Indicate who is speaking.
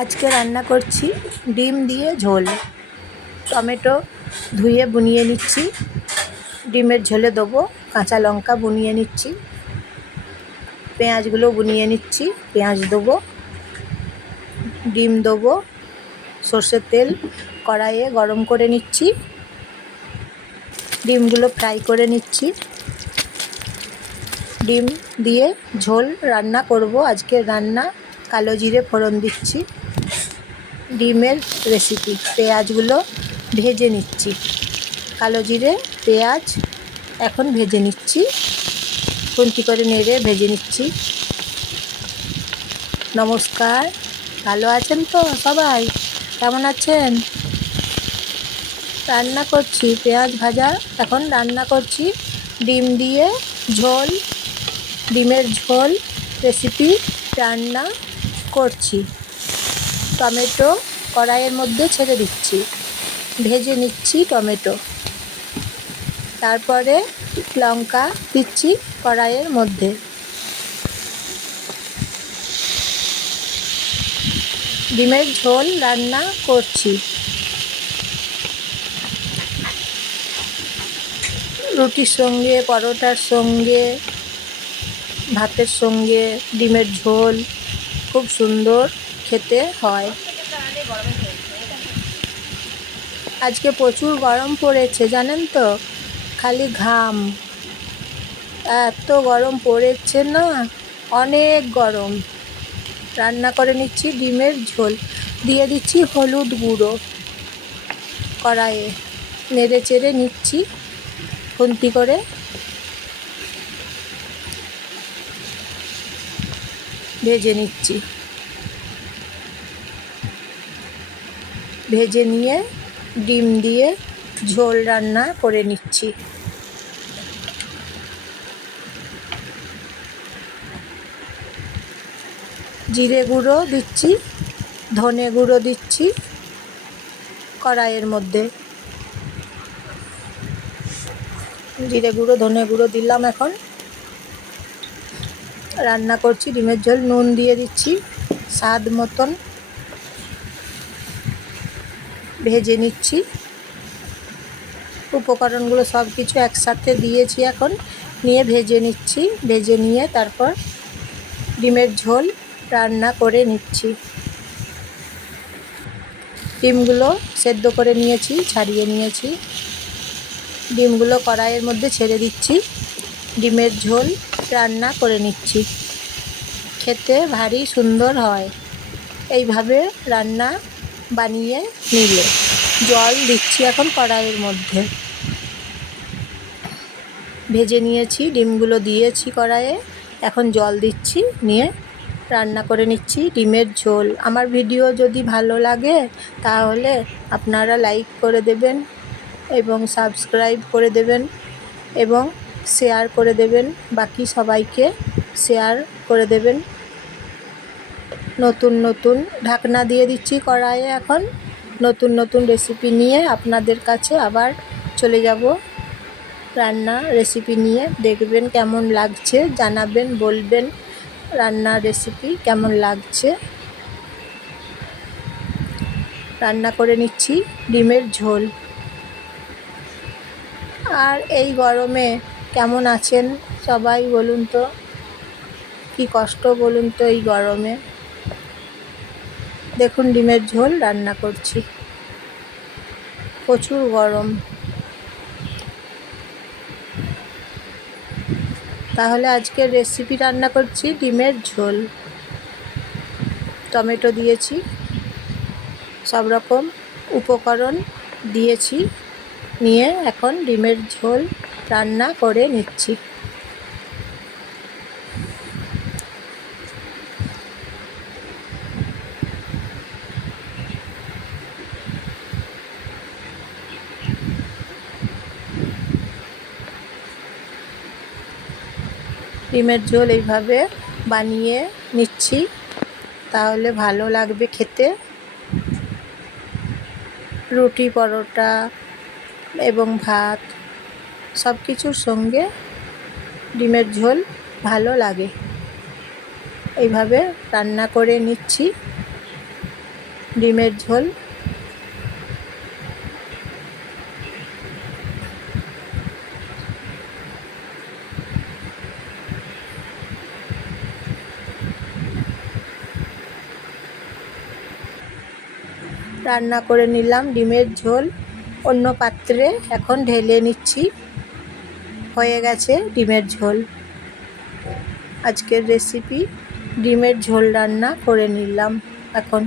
Speaker 1: আজকে রান্না করছি ডিম দিয়ে ঝোল। টমেটো ধুয়ে বুনিয়ে নিচ্ছি। ডিমের ঝোলে দেবো, কাঁচা লঙ্কা বুনিয়ে নিচ্ছি। পেঁয়াজগুলো বুনিয়ে নিচ্ছি, পেঁয়াজ দেবো। ডিম দেবো, সর্ষের তেল কড়াইয়ে গরম করে নিচ্ছি। ডিমগুলো ফ্রাই করে নিচ্ছি। ডিম দিয়ে ঝোল রান্না করব। আজকে রান্না কালো জিরে ফোড়ন দিচ্ছি। ডিমের রেসিপি পেঁয়াজগুলো ভেজে নিচ্ছি। কালো জিরে, পেঁয়াজ এখন ভেজে নিচ্ছি। খুন্তি করে নেড়ে ভেজে নিচ্ছি। নমস্কার। ভালো আছেন তো সবাই? কেমন আছেন? রান্না করছি। পেঁয়াজ ভাজা এখন রান্না করছি। ডিম দিয়ে ঝোল। ডিমের ঝোল রেসিপি রান্না করছি। টমেটো কড়াইয়ের মধ্যে ছেড়ে দিচ্ছি। ভেজে নিচ্ছি টমেটো। তারপরে লঙ্কা দিচ্ছি কড়াইয়ের মধ্যে। ডিমের ঝোল রান্না করছি। রুটির সঙ্গে, পরোটার সঙ্গে, ভাতের সঙ্গে, ডিমের ঝোল। খুব সুন্দর খেতে হয়। আজকে প্রচুর গরম পড়েছে, জানেন তো? খালি ঘাম। এত গরম পড়েছে না, অনেক গরম। রান্না করে নিচ্ছি ডিমের ঝোল। দিয়ে দিচ্ছি হলুদ গুঁড়ো। কড়াইয়ে নেড়ে চেড়ে নিচ্ছি। খুন্তি করে ভেজে নিচ্ছি। ভেজে নিয়ে ডিম দিয়ে ঝোল রান্না করে নিচ্ছি। জিরে গুঁড়ো দিচ্ছি, ধনে গুঁড়ো দিচ্ছি কড়াইয়ের মধ্যে। জিরে গুঁড়ো, ধনে গুঁড়ো দিলাম এখন। রান্না করছি, ডিমের ঝোল, নুন দিয়ে দিচ্ছি, স্বাদ মতন। ভেজে নিচ্ছি। উপকরণগুলো সব কিছু একসাথে দিয়েছি এখন। নিয়ে ভেজে নিচ্ছি, ভেজে নিয়ে তারপর ডিমের ঝোল রান্না করে নিচ্ছি। ডিমগুলো সেদ্ধ করে নিয়েছি, ছাড়িয়ে নিয়েছি। ডিমগুলো কড়াইয়ের মধ্যে ছেড়ে দিচ্ছি। ডিমের ঝোল রান্না করে নিচ্ছি। খেতে ভারী সুন্দর হয়। এইভাবে রান্না বানিয়ে নিলে জল দিচ্ছি এখন কড়াইয়ের মধ্যে। ভেজে নিয়েছি, ডিমগুলো দিয়েছি কড়াইয়ে। এখন জল দিচ্ছি, নিয়ে রান্না করে নিচ্ছি ডিমের ঝোল। আমার ভিডিও যদি ভালো লাগে তাহলে আপনারা লাইক করে দেবেন এবং সাবস্ক্রাইব করে দেবেন এবং শেয়ার করে দেবেন, বাকি সবাইকে শেয়ার করে দেবেন। নতুন নতুন ঢাকনা দিয়ে দিচ্ছি কড়াইয়ে এখন। নতুন নতুন রেসিপি নিয়ে আপনাদের কাছে আবার চলে যাব। রান্না রেসিপি নিয়ে দেখবেন কেমন লাগছে, জানাবেন, বলবেন রান্নার রেসিপি কেমন লাগছে। রান্না করে নিচ্ছি ডিমের ঝোল। আর এই গরমে কেমন আছেন সবাই বলুন তো? কি কষ্ট বলুন তো এই গরমে? দেখুন, ডিমের ঝোল রান্না করছি। প্রচুর গরম। তাহলে আজকের রেসিপি রান্না করছি ডিমের ঝোল। টমেটো দিয়েছি, সব রকম উপকরণ দিয়েছি। নিয়ে এখন ডিমের ঝোল রান্না করে নিচ্ছি। ডিমের ঝোল এইভাবে বানিয়ে নিচ্ছি, তাহলে ভালো লাগবে খেতে। রুটি, পরোটা এবং ভাত। সব কিছুর সঙ্গে ডিমের ঝোল ভালো লাগে। এইভাবে রান্না করে নিচ্ছি। ডিমের ঝোল। রান্না করে নিলাম ডিমের ঝোল। অন্য পাত্রে এখন ঢেলে নিচ্ছি। হয়ে গেছে ডিমের ঝোল। আজকের রেসিপি ডিমের ঝোল রান্না করে নিলাম এখন।